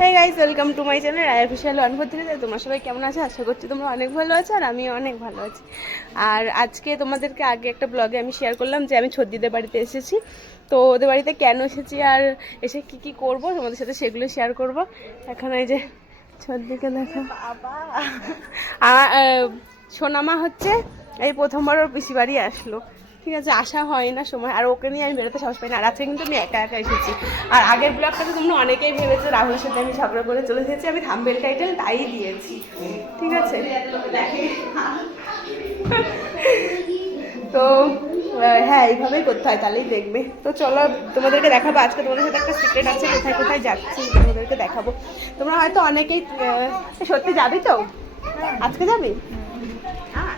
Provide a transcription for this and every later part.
Hey guys, welcome to my channel Roy official 143। তোমরা সবাই কেমন আছো? আশা করছি তোমরা অনেক ভালো আছো আর আমিও অনেক ভালো আছি। আর আজকে তোমাদেরকে আগে একটা ব্লগে আমি শেয়ার করলাম যে আমি ছদ্দিদের বাড়িতে এসেছি। তো ওদের বাড়িতে কেন এসেছি আর এসে কি কি করব তোমাদের সাথে সেগুলো শেয়ার করব। এখন এই যে ছদ্দিকে দেখো, সোনামা হচ্ছে এই প্রথমবার ওর পিসি বাড়ি আসলো, ঠিক আছে। আসা হয় না সময়, আর ওকে নিয়ে আমি বেরোতে সাহস পাই না। আর আজকে কিন্তু আমি একা একা এসেছি। আর আগের ব্লগটাতে তোমরা অনেকেই ভেবেছো রাহুলের সাথে আমি ঝগড়া করে চলে এসেছি, আমি থাম্বনেল টাইটেল তাই দিয়েছি, ঠিক আছে। তো হ্যাঁ, এইভাবেই করতে হয়, তাহলেই দেখবে। তো চলো তোমাদেরকে দেখাবো আজকে, তোমাদের সাথে একটা সিক্রেট আছে, কোথায় কোথায় যাচ্ছি তোমাদেরকে দেখাবো। তোমরা হয়তো অনেকেই সত্যি যাবি তো, আজকে যাবি?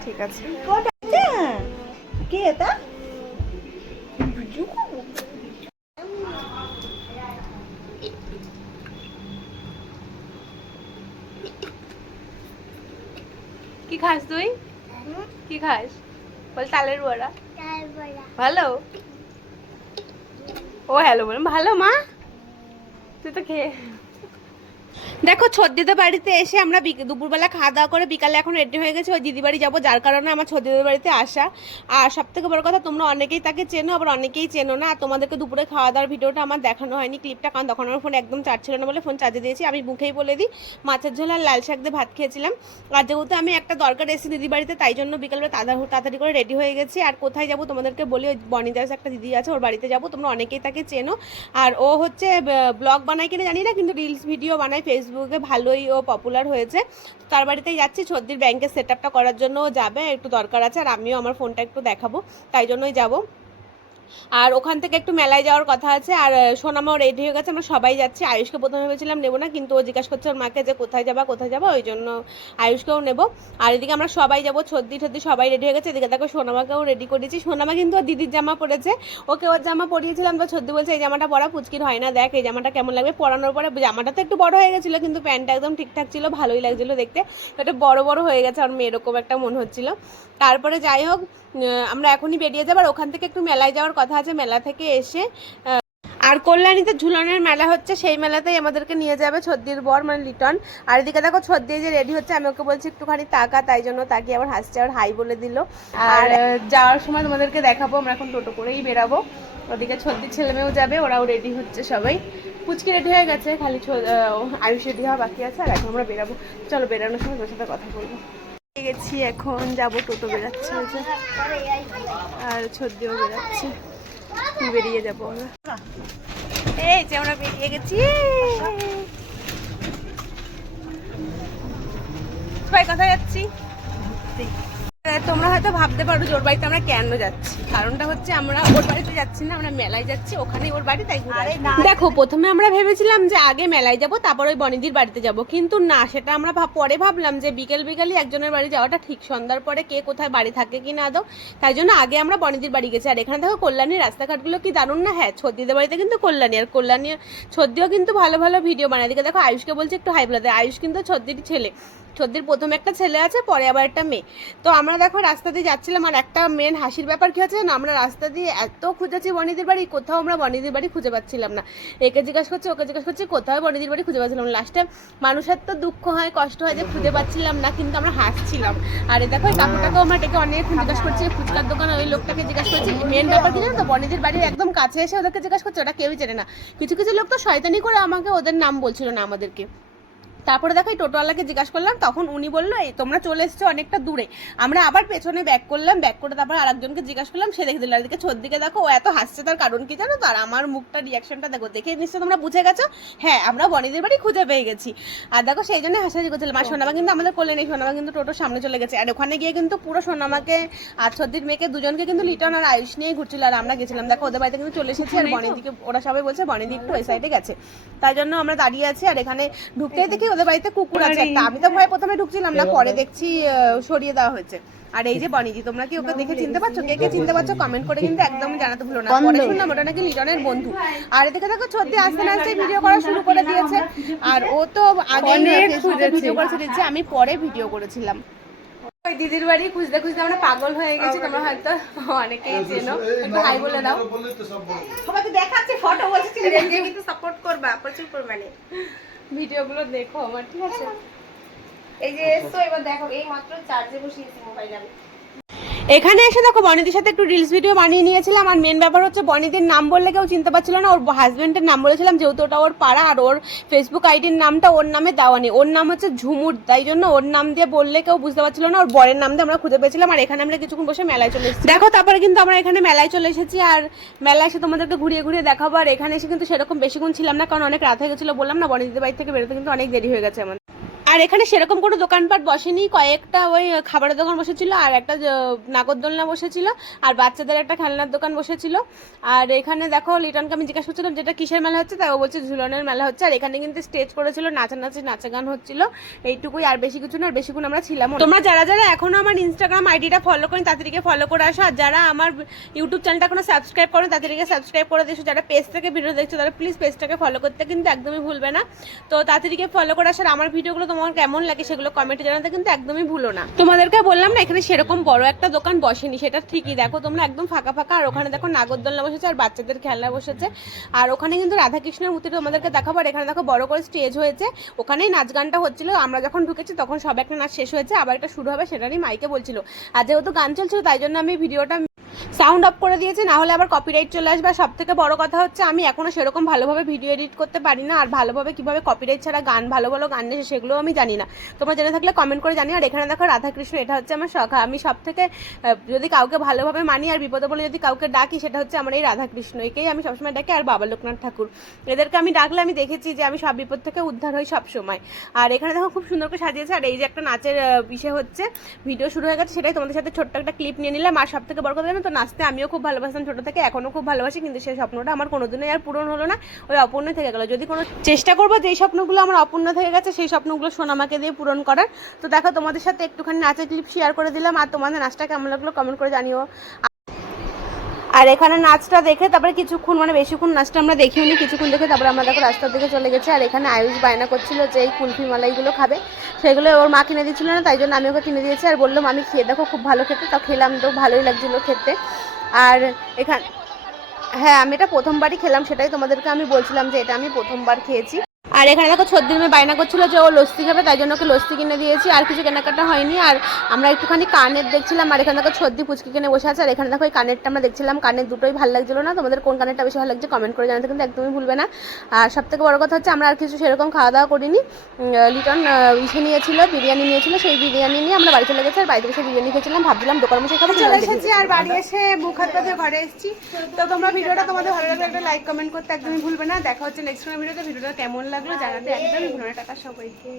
ঠিক আছে। কি এটা? কি খাস তুই? কি খাস বল? তালের বড়া। ভালো? ও হ্যালো বল। ভালো মা, তুই তো খেয়ে দেখো। ছদ্দিদের বাড়িতে এসে আমরা দুপুরবেলা খাওয়া দাওয়া করে বিকালে এখন রেডি হয়ে গেছে, ওই দিদি বাড়ি যাবো, যার কারণে আমার ছদ্দিদের বাড়িতে আসা। আর সব থেকে বড় কথা, তোমরা অনেকেই তাকে চেনো, আবার অনেকেই চেনো না। তোমাদেরকে দুপুরে খাওয়া দাওয়ার ভিডিওটা আমার দেখানো হয়নি, ক্লিপটা, কারণ তখন আমার ফোন একদম চার্জ ছিল না বলে ফোন চার্জে দিয়েছি। আমি মুখেই বলে দিই, মাছের ঝোল আর লাল শাক দিয়ে ভাত খেয়েছিলাম। আর যেহেতু আমি একটা দরকার এসেছি দিদি বাড়িতে, তাই জন্য বিকালবেলা তাড়াতাড়ি করে রেডি হয়ে গেছি। আর কোথায় যাবো তোমাদেরকে বলি, ওই বনিদাস একটা দিদি আছে, ওর বাড়িতে যাবো। তোমরা অনেকেই তাকে চেনো। আর ও হচ্ছে ব্লগ বানায় কিনা জানি না, কিন্তু রিলস ভিডিও বানায় ফেসবুকে, ভালোই ও পপুলার হয়েছে। তার বাড়িতেই যাচ্ছি। ছদ্দির ব্যাংকের সেট আপটা করার জন্য যাবে, একটু দরকার আছে, আর আমিও আমার ফোনটা একটু দেখাবো, তাই জন্যই যাবো। আর ওখান থেকে একটু মেলায় যাওয়ার কথা আছে। আর সোনামাও রেডি হয়ে গেছে, আমরা সবাই যাচ্ছি। আয়ুষকে প্রথমে ভেবেছিলাম নেবো না, কিন্তু ও জিজ্ঞাসা করছে ওর মাকে যে কোথায় যাবা, ওই জন্য আয়ুষকেও নেবো। আর এদিকে আমরা সবাই যাবো, ছদ্দি সবাই রেডি হয়ে গেছে। এদিকে দেখো সোনামাকেও রেডি করেছি। সোনামা কিন্তু ওর দিদির জামা পরেছে, ওকে ওর জামা পরিয়েছিলাম, তো ছদ্দি বলছে এই জামাটা পরা পুচকির হয় না, দেখ এই জামাটা কেমন লাগবে। পরানোর পরে জামাটা তো একটু বড় হয়ে গেছিলো, কিন্তু প্যান্টটা একদম ঠিকঠাক ছিল, ভালোই লাগছিলো দেখতে। এটা বড় বড় হয়ে গেছে আর মেয়ে এরকম একটা মনে হচ্ছিল। তারপরে যাই হোক, আমরা এখনই বেরিয়ে যাবো। আর ওখান থেকে একটু মেলায় যাওয়ার কথা আছে, মেলা থেকে এসে আর কল্যাণীতে ঝুলনের মেলা হচ্ছে, সেই মেলাতেই আমাদেরকে নিয়ে যাবে ছদ্দির বর মানে লিটন। আর এদিকে দেখো ছদ্দি যে রেডি হচ্ছে, আমি ওকে বলছি একটুখানি তাকা, তাই জন্য তাকিয়ে আবার হাসছে, আর হাই বলে দিল। আর যাওয়ার সময় তোমাদেরকে দেখাবো, আমরা এখন টোটো করেই বেরাবো। ওদিকে ছদ্দির ছেলে মেয়েও যাবে, ওরাও রেডি হচ্ছে সবাই। পুচকি রেডি হয়ে গেছে, খালি আয়ুষ রেডি হওয়া বাকি আছে। আর এখন আমরা বেরাবো, চলো বেরানোর সময় তোর সাথে কথা বলবো। গেছি, এখন যাবো, টোটো বেরাচ্ছে আর ছদ্দিও বেরাচ্ছে, বেরিয়ে যাবো আমরা। এই যে আমরা বেরিয়ে গেছি, সবাই কোথায় যাচ্ছি? তোমরা হয়তো ভাবতে পারো যে ওর বাড়িতে আমরা কেন যাচ্ছি। কারণটা হচ্ছে আমরা ওর বাড়িতে যাচ্ছি না, আমরা মেলায় যাচ্ছি, ওখানে ওর বাড়ি, তাই দেখো। প্রথমে আমরা ভেবেছিলাম যে আগে মেলায় যাব, তারপর ওই বনিদির বাড়িতে যাব, কিন্তু না, সেটা আমরা পরে ভাবলাম যে বিকেলই একজনের বাড়ি যাওয়াটা ঠিক, সন্ধ্যার পরে কে কোথায় বাড়ি থাকে কি না দাও, তাই জন্য আগে আমরা বনিদির বাড়ি গেছি। আর এখানে দেখো কল্যাণীর রাস্তাঘাটগুলো কি দারুণ না। হ্যাঁ, ছদ্দিদের বাড়িতে কিন্তু কল্যাণী, আর কল্যাণী ছদ্দিও কিন্তু ভালো ভালো ভিডিও বানায়। দিকে দেখো আয়ুষকে বলছে একটু হাই বলে। আয়ুষ কিন্তু ছদ্দির ছেলে, ছদ্দির প্রথম একটা ছেলে আছে, পরে আবার একটা মেয়ে। তো আমরা দেখো রাস্তা দিয়ে যাচ্ছিলাম, আর একটা মেন হাসির ব্যাপার কি হচ্ছে না, আমরা রাস্তা দিয়ে এত খুঁজেছি বনিদির বাড়ি, কোথাও আমরা বনিদির বাড়ি খুঁজে পাচ্ছিলাম না। একে জিজ্ঞাসা করছি, ওকে জিজ্ঞাসা করছি, কোথাও বনিদির বাড়ি খুঁজে পাচ্ছিলাম না। লাস্টে মানুষের তো দুঃখ হয়, কষ্ট হয় যে খুঁজে পাচ্ছিলাম না, কিন্তু আমরা হাসছিলাম। আর এই দেখো কাকুটাকেও আমরা ডেকে অনেকক্ষণ জিজ্ঞাসা করছি, ফুচকার দোকানে ওই লোকটাকে জিজ্ঞাসা করছি। মেন ব্যাপার কি জানো তো, বনিদির বাড়ির একদম কাছে এসে ওদেরকে জিজ্ঞাসা করছে, ওটা কেউই চেনে না। কিছু কিছু লোক তো শয়তানি করে আমাকে ওদের নাম বলছিল না আমাদেরকে। তারপরে দেখো টোটোওয়ালাকে জিজ্ঞাসা করলাম, তখন উনি বললো এই তোমরা চলে এসছো অনেকটা দূরে। আমরা আবার পেছনে ব্যাক করলাম, ব্যাক করে তারপর আরেকজনকে জিজ্ঞাসা করলাম, সে দেখে দিল। আর এদিকে ছদ্দিকে দেখো, ও এত হাসছে, তার কারণ কি জানো তো? আর আমার মুখটা রিয়াকশনটা দেখো, দেখে নিশ্চয় তোমরা বুঝে গেছো, হ্যাঁ আমরা বনিদের বাড়ি খুঁজে পেয়ে গেছি। আর দেখো সেই জন্য হাসাহাসি করছিলাম। আর সোনামা কিন্তু আমাদের কোলে নেই, সোনামা কিন্তু টোটোর সামনে চলে গেছে। আর ওখানে গিয়ে কিন্তু পুরো সোনামাকে আর ছদ্দির মেয়েকে দুজনকে কিন্তু লিটন আর আয়ুষ নিয়ে ঘুরছিল, আর আমরা গেছিলাম। দেখো ওদের বাড়িতে কিন্তু চলে এসেছি। আর বনিদিকে ওরা সবাই বলছে বনিদি একটু ওই সাইডে গেছে, তাই জন্য আমরা দাঁড়িয়ে আছি। আর এখানে ঢুকতেই দেখি ওদের বাড়িতে কুকুর আছে একটা। আমি তো ভয়ে প্রথমে ঢুকছিলাম না, পরে দেখছি সরিয়ে দেওয়া হয়েছে। আর এই যে বনিদি, তোমরা কি ওকে দেখে চিনতে পারছো? কে কে চিনতে পারছো কমেন্ট করে কিন্তু একদম জানাতে ভুলো না। পরে শুনলাম ওটা নাকি লিটনের বন্ধু। আর এদিকে দেখো ছদ্দি আস্তে আস্তে ভিডিও করা শুরু করে দিয়েছে। আর ও তো আগে ভিডিও করেছে, যে আমি পরে ভিডিও করেছিলাম। ওই দিদির বাড়ি খুঁজতে খুঁজতে আমরা পাগল হয়ে গেছি, তোমরা হয়তো অনেকেই চেনো। একটু হাই বলে দাও সবাইকে, দেখাচ্ছি ফটো, বলছি কিন্তু সাপোর্ট করবা প্রচুর পরিমাণে। ভিডিওগুলো দেখো আমার, ঠিক আছে? এই যে এসো, এবার দেখো এই মাত্র চার্জে বসিয়েছি মোবাইল আমি। এখানে এসে দেখো বনিদির সাথে একটু রিলস ভিডিও বানিয়ে নিয়েছিলাম। আর মেন ব্যাপার হচ্ছে বনিদির নাম বললে কেউ চিনতে পারছিল না, ওর হাজবেন্ডের নাম বলেছিলাম যেহেতু ওটা ওর পাড়া, আর ওর ফেসবুক আইডির নামটা ওর নামে দেওয়া নেই, ওর নাম হচ্ছে ঝুমুর, তাই জন্য ওর নাম দিয়ে বললে কেউ বুঝতে পারছিল না, ওর বরের নাম দিয়ে আমরা খুঁজে পেয়েছিলাম। আর এখানে আমরা কিছুক্ষণ বসে মেলায় চলে এসেছি। দেখো তারপরে কিন্তু আমরা এখানে মেলায় চলে এসেছি, আর মেলায় এসে তোমাদেরকে ঘুরিয়ে ঘুরিয়ে দেখাবো। আর এখানে এসে কিন্তু সেরকম বেশিক্ষণ ছিলাম না, কারণ অনেক রাত হয়ে গেছিলো, বললাম না বনিদিদের বাড়ি থেকে বেরোতে কিন্তু অনেক দেরি হয়ে গেছে আমার। আর এখানে সেরকম কোনো দোকানপাট বসেনি, কয়েকটা ওই খাবারের দোকান বসেছিল, আর একটা নাগরদোলনা বসেছিল, আর বাচ্চাদের একটা খেলনার দোকান বসেছিল। আর এখানে দেখো লিটনকে আমি জিজ্ঞাসা করছিলাম যেটা কিসের মেলা হচ্ছে, তাই ও বলছে ঝুলনের মেলা হচ্ছে। আর এখানে কিন্তু স্টেজ করেছিল, নাচানাচি নাচা গান হচ্ছিল, এইটুকুই, আর বেশি কিছু না, আর বেশিক্ষণ আমরা ছিলাম। তোমরা যারা যারা এখনো আমার ইনস্টাগ্রাম আইডিটা ফলো করেন তাদেরকে ফলো করে আসো, আর যারা আমার ইউটিউব চ্যানেলটা এখনো সাবস্ক্রাইব করেন তাদেরকে সাবস্ক্রাইব করে দিয়েছো, যারা পেজ থেকে ভিডিও দেখছো তারা প্লিজ পেজটাকে ফলো করতে কিন্তু একদমই ভুলবে না। তো তাদেরকে ফলো করে আসার, আমার ভিডিওগুলো তোমার কেমন লাগে সেগুলো কমেন্টে জানাতে কিন্তু একদমই ভুলো না। তোমাদেরকে বললাম না এখানে সেরকম বড় একটা দোকান বসেনি, সেটা ঠিকই, দেখো তোমরা একদম ফাঁকা ফাঁকা। আর ওখানে দেখো নাগরদোলনা বসেছে আর বাচ্চাদের খেলনা বসেছে, আর ওখানে কিন্তু রাধাকৃষ্ণের মূর্তিটা তোমাদেরকে দেখাবো। আর এখানে দেখো বড় করে স্টেজ হয়েছে, ওখানেই নাচ গানটা হচ্ছিল। আমরা যখন ঢুকেছি তখন সব একটা নাচ শেষ হয়েছে, আবার একটা শুরু হবে সেটারই মাইকে বলছিল। আর যেহেতু গান চলছিল তাই জন্য আমি ভিডিওটা সাউন্ড অফ করে দিয়েছি, না হলে আবার কপিরাইট চলে আসবে। আর সব থেকে বড় কথা হচ্ছে আমি এখনো সেরকম ভালোভাবে ভিডিও এডিট করতে পারি না, আর ভালোভাবে কিভাবে কপিরাইট ছাড়া গান ভালো ভালো গান নেই সেগুলো আমি জানি না, তোমরা জেনে থাকলে কমেন্ট করে জানি। আর এখানে দেখো রাধাকৃষ্ণ, এটা হচ্ছে আমার শখ। আমি সব থেকে যদি কাউকে ভালোভাবে মানি আর বিপদে বলে যদি কাউকে ডাকি সেটা হচ্ছে আমার এই রাধাকৃষ্ণ, একেই আমি সবসময় ডাকি, আর বাবা লোকনাথ ঠাকুর, এদেরকে আমি ডাকলে আমি দেখেছি যে আমি সব বিপদ থেকে উদ্ধার হই সব সময়। আর এখানে দেখো খুব সুন্দর করে সাজিয়েছে, আর এই যে একটা নাচের বিষয় হচ্ছে, ভিডিও শুরু হয়ে গেছে, সেটাই তোমাদের সাথে ছোট্ট একটা ক্লিপ নিয়ে নিলাম। আর সব থেকে বড় কথা জানো তো, নাচতে আমিও খুব ভালোবাসতাম ছোটো থেকে, এখনও খুব ভালোবাসি, কিন্তু সেই স্বপ্নটা আমার কোনোদিনই আর পূরণ হলো না, ওই অপূর্ণ থেকে গেলো। যদি কোনো চেষ্টা করবো যেই স্বপ্নগুলো আমার অপূর্ণ থেকে গেছে সেই স্বপ্নগুলো সোনামাকে দিয়ে পূরণ করার। তো দেখো তোমাদের সাথে একটুখানি নাচের ক্লিপ শেয়ার করে দিলাম, আর তোমাদের নাচটা কেমন লাগলো কমেন্ট করে জানিও। আর এখানে নাচটা দেখে তারপরে কিছুক্ষণ, মানে বেশিক্ষণ নাচটা আমরা দেখিওনি, কিছুক্ষণ দেখে তারপরে আমরা দেখো রাস্তার দিকে চলে গেছে। আর এখানে আয়ুষ বায়না করছিল যে এই কুলফি মালাইগুলো খাবে, সেগুলো ওর মা কিনে দিচ্ছিল না, তাই জন্য আমি ওকে কিনে দিয়েছি। আর বললাম আমি খেয়ে দেখো খুব ভালো খেতে, তা খেলাম, তো ভালোই লাগছিলো খেতে। আর এখানে হ্যাঁ আমি এটা প্রথমবারই খেলাম, সেটাই তোমাদেরকে আমি বলছিলাম যে এটা আমি প্রথমবার খেয়েছি। আর এখানে দেখো ছদ্দির মেয়ে বায়না করছিল যে ও লস্যি খাবে, তাই জন্য ওকে লস্যি কিনে দিয়েছি, আর কিছু কেনাকাটা হয়নি। আর আমরা একটুখানি কানের দেখছিলাম, আর এখানে দেখো ছদ্দি পুচকি কিনে বসে আছে। আর এখানে দেখো এই কানেরটা আমরা দেখছিলাম, কানের দুটোই ভালো লাগছিল না, তোমাদের কোন কানেরটা বেশি ভালো লাগছে কমেন্ট করে জানাতে কিন্তু একদমই ভুলবে না। আর সব থেকে বড় কথা হচ্ছে আমরা আর কিছু সেরকম খাওয়া দাওয়া করিনি, লিটন ইসে নিয়েছিল, বিরিয়ানি নিয়েছিল, সেই বিরিয়ানি নিয়ে আমরা বাড়ি চলে গেছি। আর বাড়িতে এসে বিরিয়ানি খেয়েছিলাম, ভাবছিলাম দোকান বসে খাবো, চলে এসেছি। আর বাড়ি এসে মুখ হাত ধুয়ে ঘরে এসেছি। তো তোমরা ভিডিওটা তোমাদের ভালো লাগলে একটা লাইক কমেন্ট করতে একদমই ভুলবে না। দেখা হচ্ছে নেক্সট ভিডিওতে, ভিডিওটা কেমন লাগলো জানাতে একদমই ভুলবে না। টাটা সবাইকে।